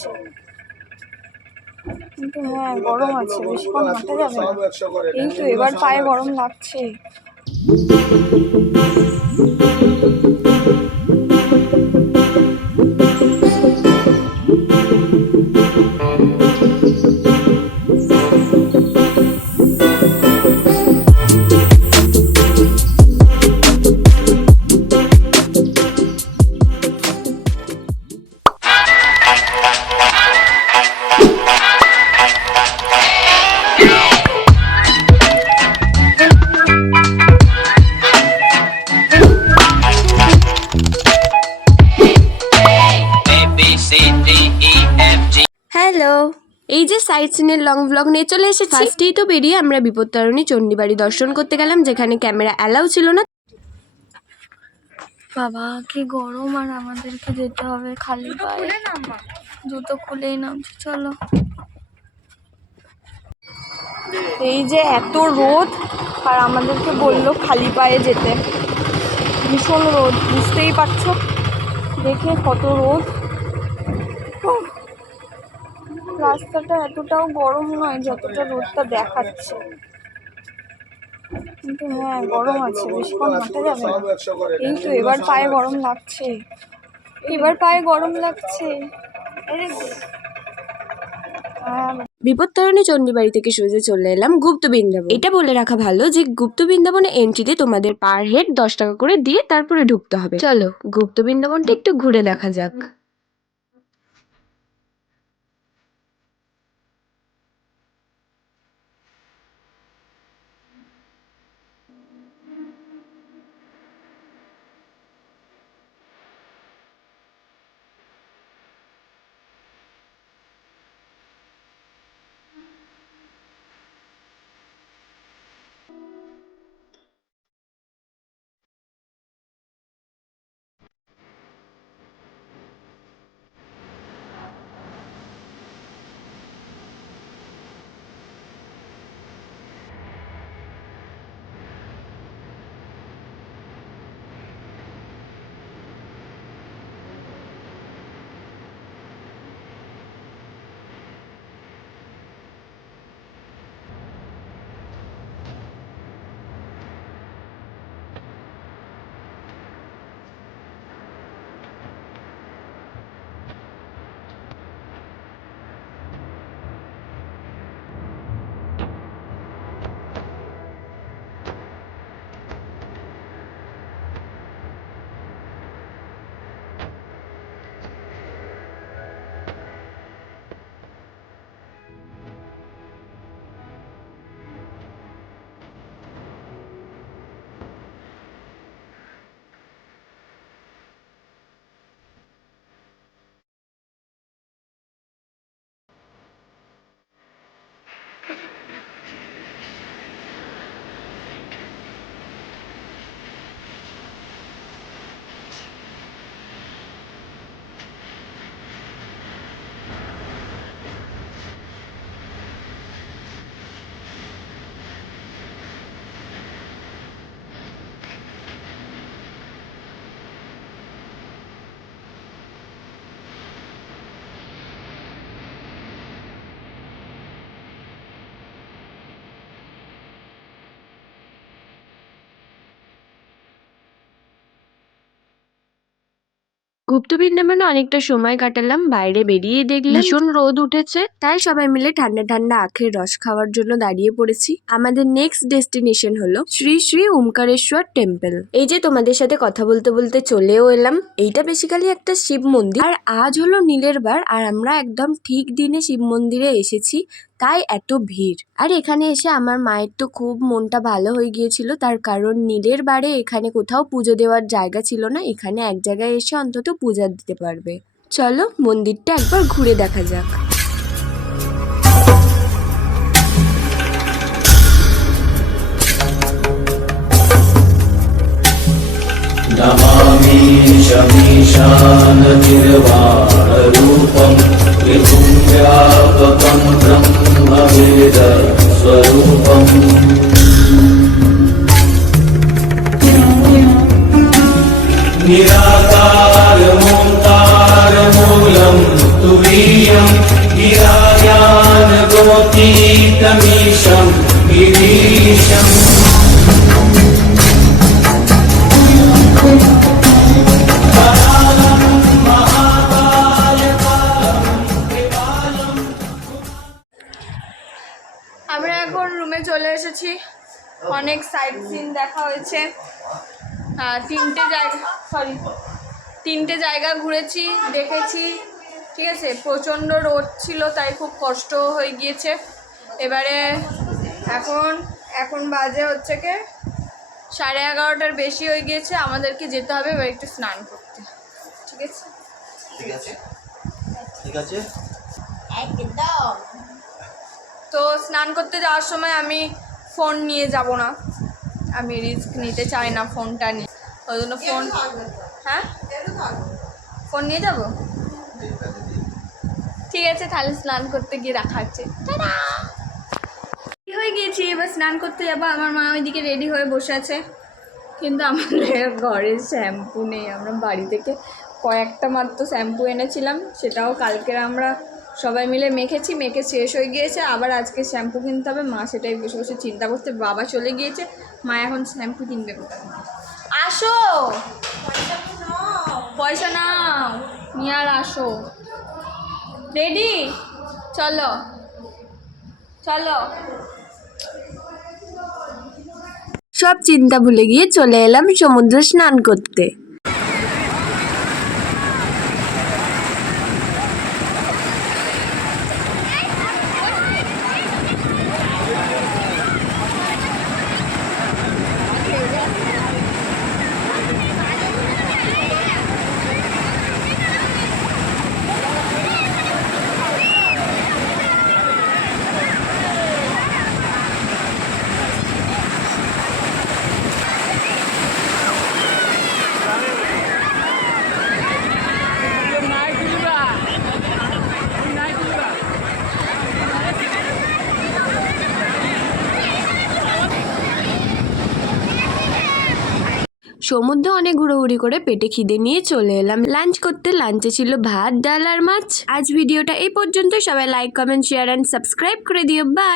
লাগছে, কিন্তু হ্যাঁ গরম আছে, বেশিক্ষণ হাঁটা যাবে না। এই তো এবার পায়ে গরম লাগছে। হ্যালো, এই যে সাইট সিনের লং ব্লগ নিয়ে চলে এসেছি। ফার্স্টেই তো বেরিয়ে আমরা বিপত্তারিণী চণ্ডীবাড়ি দর্শন করতে গেলাম, যেখানে ক্যামেরা অ্যালাউ ছিল না। বাবা কি গরম, আর আমাদেরকে যেতে হবে খালি পায়ে, জুতো খুলেই নামছি। চলো, এই যে এত রোদ, আর আমাদেরকে বললো খালি পায়ে যেতে। ভীষণ রোদ, বুঝতেই পারছো দেখে কত রোদ। রাস্তাটা এতটাও গরম নয় যতটা রোদটা দেখাচ্ছে, কিন্তু হ্যাঁ গরম আছে, বেশিক্ষণ হাঁটা যাবে না। এই তো এবার পায়ে গরম লাগছে, এবার পায়ে গরম লাগছে। বিপত্তারিণী চণ্ডীবাড়ি থেকে সোজা চলে এলাম গুপ্ত বৃন্দাবন। এটা বলে রাখা ভালো যে গুপ্ত বৃন্দাবনে এন্ট্রিতে তোমাদের পার হেড 10 টাকা করে দিয়ে তারপরে ঢুকতে হবে। চলো গুপ্ত বৃন্দাবনটা একটু ঘুরে দেখা যাক। গুপ্ত বৃন্দাবনে অনেকটা সময় কাটালাম, বাইরে বেরিয়ে দেখলাম ভীষণ রোদ উঠেছে, তাই সবাই মিলে ঠান্ডা ঠান্ডা আখের রস খাওয়ার জন্য দাঁড়িয়ে পড়েছি। আমাদের নেক্সট ডেস্টিনেশন হলো শ্রী শ্রী ওমকারেশ্বর টেম্পল। এই যে তোমাদের সাথে কথা বলতে বলতে চলেও এলাম। এইটা বেসিক্যালি একটা শিব মন্দির, আর আজ হলো নীলের বার, আর আমরা একদম ঠিক দিনে শিব মন্দিরে এসেছি, তাই এত ভিড়। আর এখানে এসে আমার মায়ের তো খুব মনটা ভালো হয়ে গিয়েছিল, তার কারণ নীলের বারে এখানে কোথাও পুজো দেওয়ার জায়গা ছিল না, এখানে এক জায়গায় এসে অন্তত পূজা দিতে পারবে। চলো মন্দিরটা একবার ঘুরে দেখা যাক। नमामि शमीशाननिर्वाणरूपं विभुं व्यापकं ब्रह्मवेदस्वरूपम् निराकारमोङ्कारमूलं तुरीयम् गिरियं गिरायानगोतीतमीशं गिरीशम् আমরা এখন রুমে চলে এসেছি। অনেক সাইট সিন দেখা হয়েছে। তিনটে জায়গা ঘুরেছি, দেখেছি। ঠিক আছে, প্রচণ্ড রোদ ছিল তাই খুব কষ্ট হয়ে গিয়েছে। এবারে এখন বাজে হচ্ছে কি 11:30 বেশি হয়ে গিয়েছে। আমাদেরকে যেতে হবে এবার একটু স্নান করতে। ঠিক আছে ঠিক আছে একদম। তো স্নান করতে যাওয়ার সময় আমি ফোন নিয়ে যাব না, আমি রিস্ক নিতে চাই না ফোনটা নিয়ে, ওই জন্য ফোন নিয়ে যাব। ঠিক আছে, তাহলে স্নান করতে গিয়ে রাখা হচ্ছে। হয়ে গিয়েছি, এবার স্নান করতে যাবো। আমার মা ওইদিকে রেডি হয়ে বসে আছে, কিন্তু আমাদের ঘরে শ্যাম্পু নেই। আমরা বাড়ি থেকে কয়েকটা মাত্র শ্যাম্পু এনেছিলাম, সেটাও কালকের আমরা সবাই মিলে মেখে শেষ হয়ে গিয়েছে। আবার আজকে শ্যাম্পু কিনতে হবে। মা সেটাই বসে বসে চিন্তা করতে। বাবা চলে গিয়েছে, মা এখন শ্যাম্পু কিনবে কোথায়। আসো, পয়সা নাও, নিয়ে আর আসো। রেডি, চলো। সব চিন্তা ভুলে গিয়ে চলে এলাম সমুদ্রে স্নান করতে। সমুদ্রে অনেক ঘোরাঘুরি করে পেটে খিদে নিয়ে চলে এলাম লাঞ্চ করতে। লাঞ্চে ছিল ভাত, ডাল আর মাছ। আজ ভিডিওটা এই পর্যন্ত। সবাই like, comment, share and subscribe করে দিও। বাই।